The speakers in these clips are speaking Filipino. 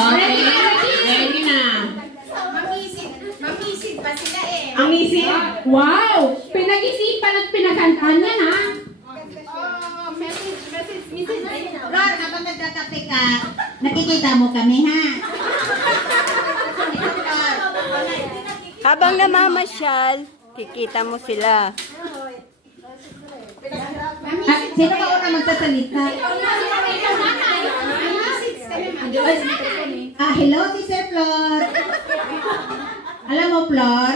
Okay. Ready na. Mamisid pa sila eh. Ang misid. Wow! Pinag-isipan at pinakantaan yan, ha? Message. Lord, habang nagkakape ka, nakikita mo kami, ha? Habang namamasyal, kikita mo sila. Sino ba una magsasalita? Hello, Sister Flor. Alam mo, Flor?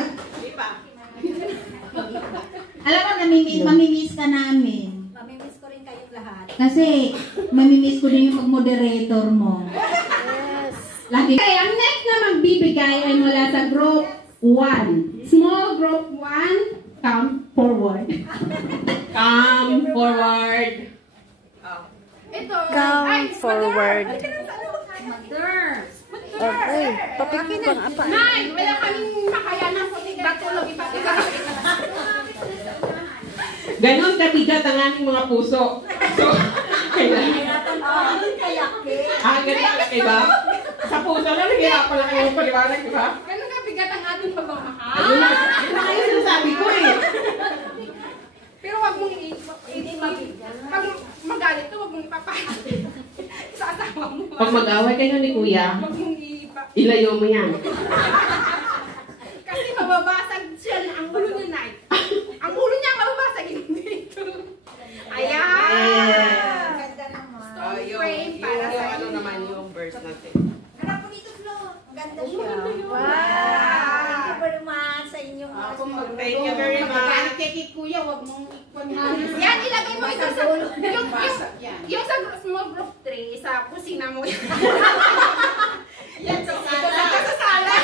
Alam mo, mamimiss ka namin. Mamimiss ko rin kayong lahat. Kasi, mamimiss ko din yung mag-moderator mo. Yes. Lagi. Okay, ang next na magbibigay ay mula sa group 1. Small group 1, come forward. Come forward. Ito. Come forward. Mother. Okay, papikin ko nga pa. Nay, wala kaming makayanang ba't tulog ipapigay. Ganon kabigat ang aming mga puso. So, kailangan. Ganun ka ba? Sa puso na, nahihirapan lang kayong paliwanag, di ba? Ganun kabigat ang ating pagmamahal. Yun na kayo sinasabi ko eh. Pero wag mong pag magalit to, wag mong ipapahal. Sa asawa mo. Pag mag-away kayo ni Kuya, Wag mong ilayo mo yan. Kasi mababasag siya ang ulo niya, Nay. Ang ulo niya mababasag hindi ito. Ayan! Ganda naman. Stone frame para sa ano naman yung verse natin. Harap po dito, Flo. Ganda siya. Wow. Wow. Thank you very much sa inyong Thank you very much. Kay Kuya, wag mong ikwan mo. Yan, ilagay mo ito sa yung sa small group 3, sa kusina mo. Yan sa sala. Sa sala.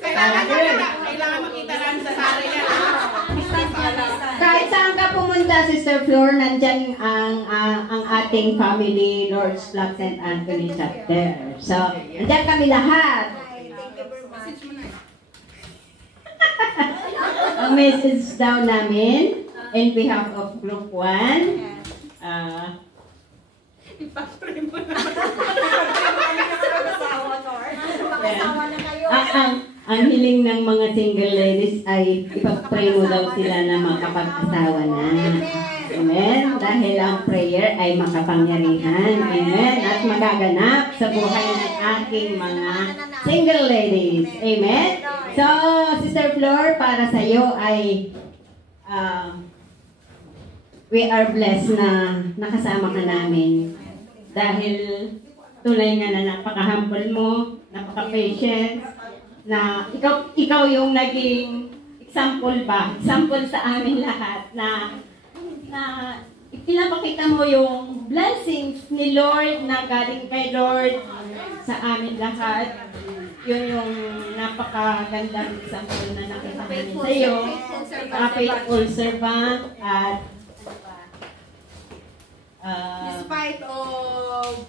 Kailangan makita namin sa sala yan. Kahit saan ka pumunta, Sister Flor, nandyan ang ating family, Lord's Block St. Anthony Chapter. So, nandyan kami lahat. Thank you very much. Ang message daw namin, in behalf of Group 1, Mag-asawa na kayo. ang hiling ng mga single ladies ay ipag-pray mo daw sila na makapag-asawa na. Amen. Dahil ang prayer ay makapangyarihan. Amen. At magaganap sa buhay ng aking mga single ladies. Amen. So, Sister Flor, para sa iyo ay we are blessed na nakasama ka namin. Dahil tulay nga na napaka-humble mo, napaka-patient, na ikaw yung naging example sa amin lahat na pinapakita mo yung blessings ni Lord na galing kay Lord sa amin lahat. Yun yung napakagandang example na nakita namin sa iyo. Faithful servant at Despite of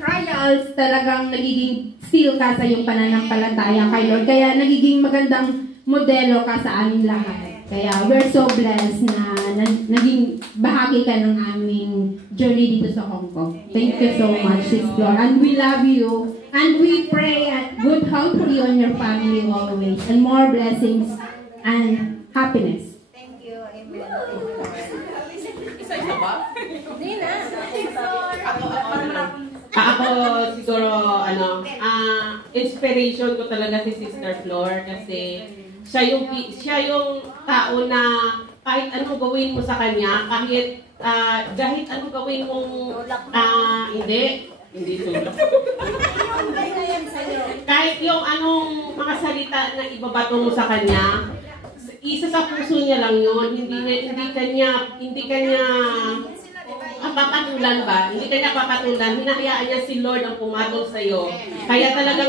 trials, talagang nagiging still ka sa iyong pananampalataya kay Lord. Kaya nagiging magandang modelo ka sa amin lahat. Kaya we're so blessed na naging bahagi ka ng aming journey dito sa Hong Kong. Thank you so much, Sis Flor. And we love you. And we pray at good health for you and your family always. And more blessings and happiness. Thank you. Amen. Isa ba? Hindi na. Ako siguro, inspiration ko talaga si Sister Flor kasi siya yung tao na kahit anong gawin mo sa kanya, kahit anong gawin mong, hindi tulak. Kahit yung anong mga salita na ibabato mo sa kanya, isa sa puso niya lang yun, hindi kanya papatulan ba? Hindi kanya papatulan. Hinahayaan niya si Lord ang pumatol sa iyo. Kaya talagang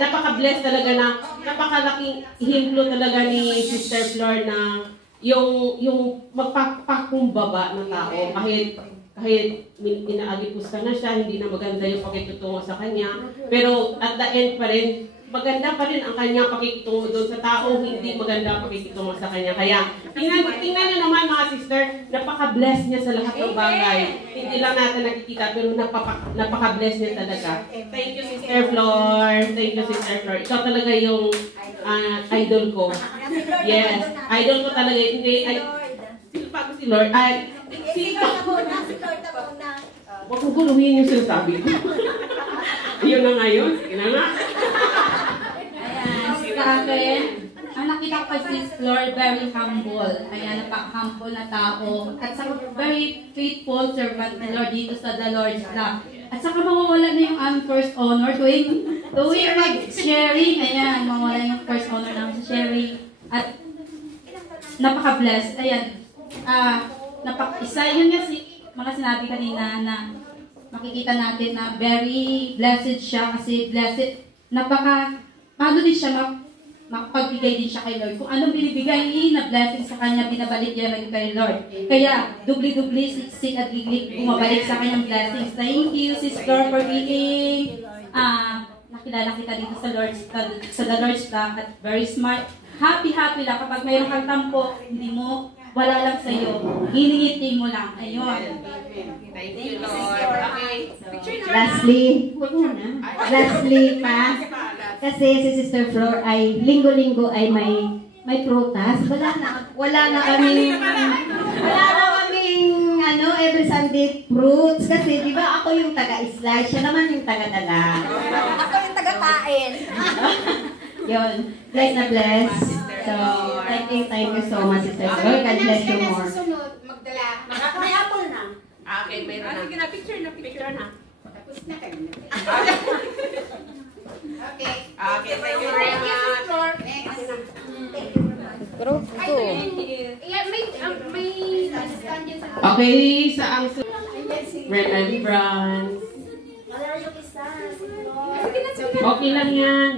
napaka-bless talaga na napakalaking himlo talaga ni Sister Flor na yung magpapakumbaba ng tao. Kahit inaagipos ka na siya, hindi na maganda yung pagkitutungo sa kanya. Pero at the end pa rin, maganda pa rin ang kanyang pakikitungo doon sa taong hindi maganda ang pakikitungo sa kanya. Kaya, tingnan nyo naman mga sister, napaka-bless niya sa lahat ng bagay. Hindi lang natin nakikita, pero napaka-bless niya talaga. Thank you, Sister Flor. Thank you, Sister Flor. Ikaw talaga yung idol ko. Yes, idol ko talaga. Hindi, sino pa ako si Lord? Si Lord na muna. Huwag kong guluhin yung sinasabi ko. Yun na nga yun. Sige na nga. Ayan, sa akin, ang nakita ko si Lord, very humble. Ayan, napaka-humble na tao. At saka very faithful servant ni Lord dito sa The Lord's Flock. At saka mawawala na yung first honor tuwing mag-sharing. Ayan, mawawala yung first honor namin sa sharing. At napaka-blessed. Ayan, isa yun nga mga sinabi kanina na makikita natin na very blessed siya kasi blessed, paano din siya makapagbigay din siya kay Lord. Kung anong binibigay na blessing sa kanya, binabalik niya rin kay Lord. Kaya, dubli-dubli, siksik at giglit, bumabalik sa kanyang blessings. Thank you, Sister, for being nakilala kita dito sa The Lord's Flock at very smart. Happy lang kapag mayroon kang tampo, hindi mo wala lang sa'yo. Hiningiti mo lang. Ayun. Thank you, Lord. Okay. Lastly pa, kasi si Sister Flor ay linggo-linggo ay may prutas. Wala na kaming every Sunday fruits. Kasi di ba ako yung taga-slice, siya naman yung taga-dala. Ako yung taga-kain. Yun. Bless na bless. So, thank you so much, Sister Flor. God bless you more. Magdala. May apple na. Okay, mayroon na. Sige na, picture na. Tapos na kayo. Okay. Okay, thank you very much. Group 2. Okay, sa ang Red and Brown. Wala yung isa. Okay lang yan.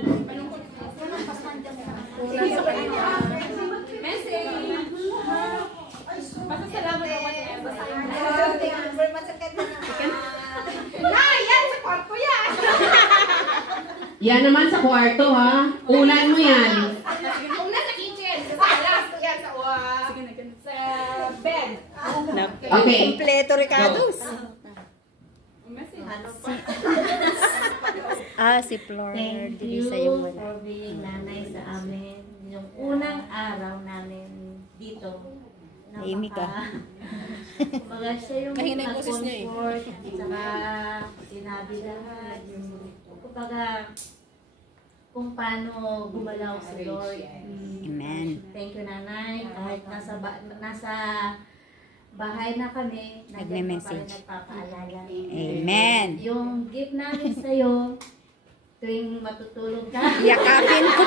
Pasasalamat ako. Yan naman sa kwarto, ha? Ulan mo yan. Kung nasa kitchen, sa last yan, sa bed. Okay. Kompleto, Ricardos. Si Flor. Thank you for being nanay sa amin. Yung unang araw namin dito. Amy ka. Kumbaga siya yung nag-comfort. At saka sinabi lahat. Kumbaga kung paano gumalaw si Lord. Amen. Thank you, nanay. Kahit nasa bahay na kami, Nagme-message. nagpapaalala. Amen. Yung gift namin sa'yo, tuwing matutulog ka, Yakapin ko.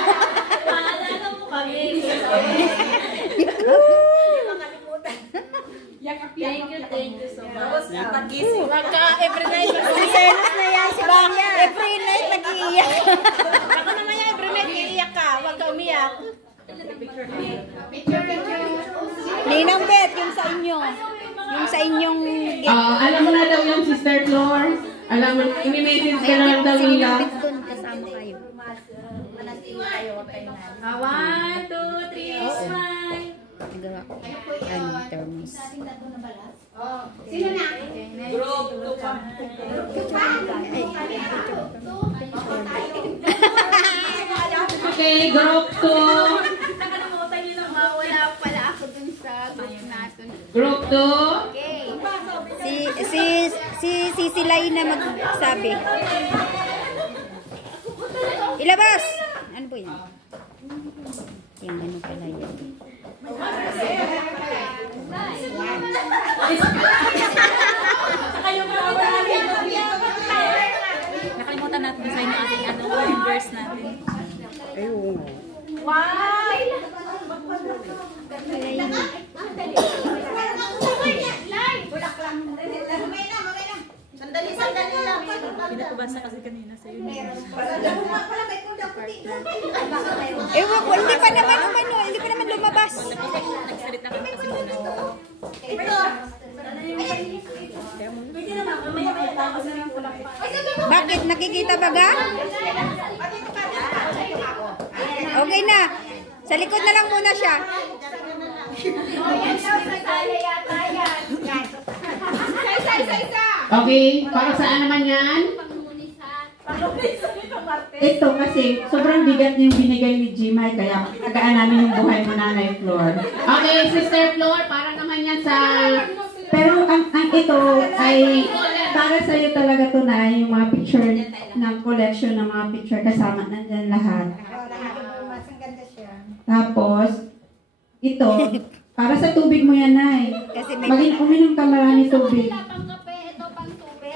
paalala mo kami. Thank you so much. Every night, selos na yan si Banya. Every night, nag-iiyak. Ako naman yan, every night, iiyak ka. Huwag ka umiyak. Ninang Bet, yung sa inyo. Yung sa inyong Alam mo na daw yung Sister Flor. Alam mo, i-message ka lang daw nila. kasama kayo. Manatili kayo, huwag kayo na. 1, 2, 3, smile. Terms. Sino na? Group 2 pa. Okay, group 2. Nakalimutan niyo lang wala pala ako dun sa group natin. Group 2. Si Silay na magsabi. Ilabas! Ano po yan? Yung ano pala yan. Nakalimutan natin sa inyo ating verse natin. Ayun. Sandali lang. Pinapabasa kasi kanina sa iyo. Hindi pa naman lumabas. Nagsalita kami kasi muna. Bakit? Nakikita ba ga? Okay na. Sa likod na lang muna siya. Isa. Okay, para saan naman yan? Ito kasi sobrang bigat yung binigay ni Jimay kaya tagaan namin yung buhay mo, Nanay Flor. Okay, Sister Flor, para naman yan sa... Pero ang ito ay para sa iyo talaga to na yung mga picture ng collection ng mga picture kasama nandyan lahat. Tapos, ito, para sa tubig mo yan, Nay. Maging uminom ka marami tubig. Pang kape, ito pang tubig.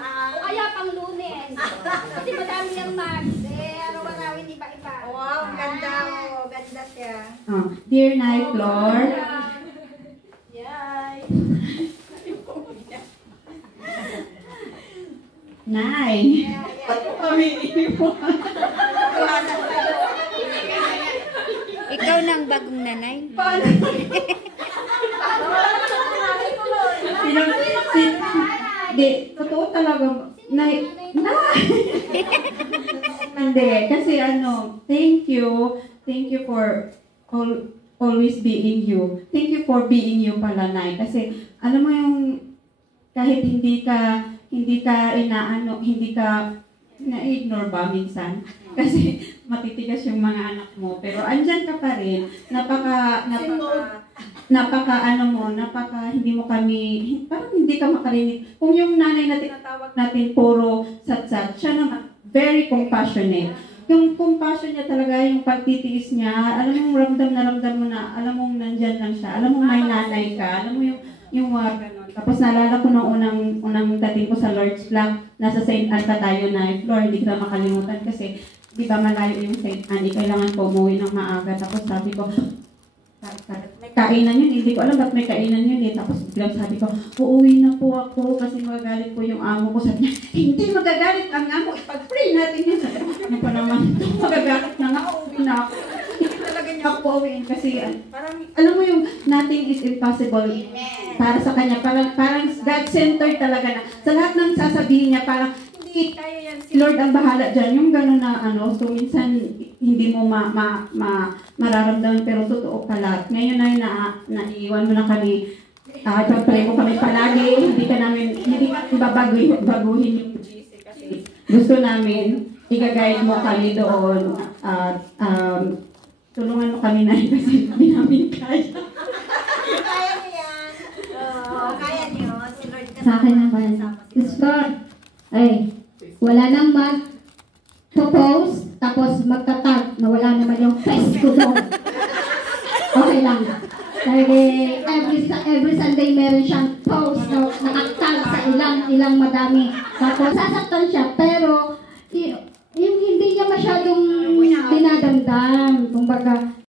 O kaya pang Lunes. Kasi madami yung mags. Araw-arawin iba-iba. Wow, ganda. Ganda siya. Oh, Dear Nay Flor. Nay. Ikaw na ang bagong nanay. Hindi, totoo talaga. Nay. Hindi, kasi thank you. Thank you for always being you. Thank you for being you pala, Nay. Kasi, alam mo yung, kahit hindi ka na-ignore ba minsan? Kasi matitigas yung mga anak mo. Pero andyan ka pa rin. Hindi mo kami, parang hindi ka makarinig. Kung yung nanay na tinatawag natin puro satsat, siya naman very compassionate. Yung compassion niya talaga, yung pagtitiis niya, alam mo ramdam mo na, alam mo nandyan lang siya, alam mo may nanay ka, alam mo yung mga ganun. Tapos naalala ko nung unang dating ko sa Lord's Vlog, nasa St. Anne pa tayo na Flor, hindi ko na makalimutan kasi di ba malayo yung St. Anne, kailangan ko umuwi ng maaga. Tapos sabi ko, may kainan yun, hindi ko alam ba't may kainan yun eh. Tapos biglang sabi ko, uuwi na po ako kasi magagalit po yung amo ko. Sabi niya, hindi magagalit ang amo, ipag-pray natin yun. Sabi ko, ano pa naman, magagalit na nga, uuwi na ako. Hindi talaga niya ako uuwiin kasi parang, alam mo yung nothing is impossible para sa kanya. Parang God-centered talaga na. Sa lahat ng sasabihin niya, parang, hindi, kaya yan, si Lord ang bahala dyan. Yung gano'n na so minsan hindi mo mararamdaman pero totoo pala. Ngayon ay naiiwan mo na kami. Pag-pray mo kami palagi, hindi ka babaguhin yung GC kasi gusto namin, i-guide mo kami doon at tulungan mo kami na kasi hindi namin kaya. Kaya niyo yan. Kaya niyo. Si Lord ka Sa akin naman. Sister, wala nang mag-propose, tapos magtatag na wala naman yung face ko doon. Okay lang. Dahil every Sunday meron siyang post na nakatag sa ilang madami. Tapos sasaktan siya, pero yung hindi niya masyadong dinadamdam. Kumbaga,